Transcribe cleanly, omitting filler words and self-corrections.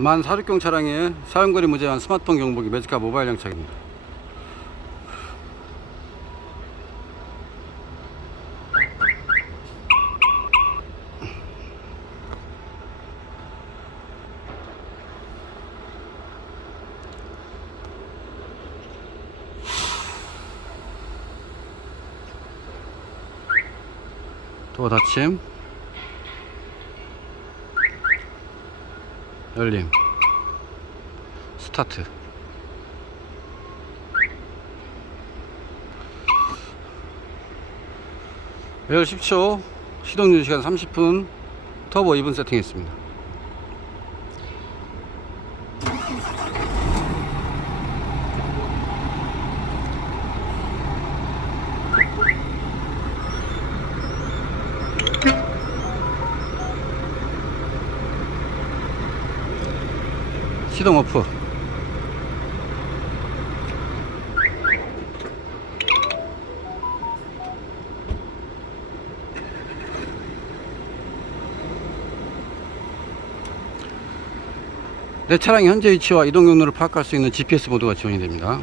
만 46경 차량에 사용거리 무제한 스마트폰 경보기 매지카 모바일 장착입니다. 도어 닫힘, 열림, 스타트. 에어 10초, 시동 유지 시간 30분, 터보 2분 세팅했습니다. 시동 오프. 내 차량의 현재 위치와 이동 경로를 파악할 수 있는 GPS 모드가 지원이 됩니다.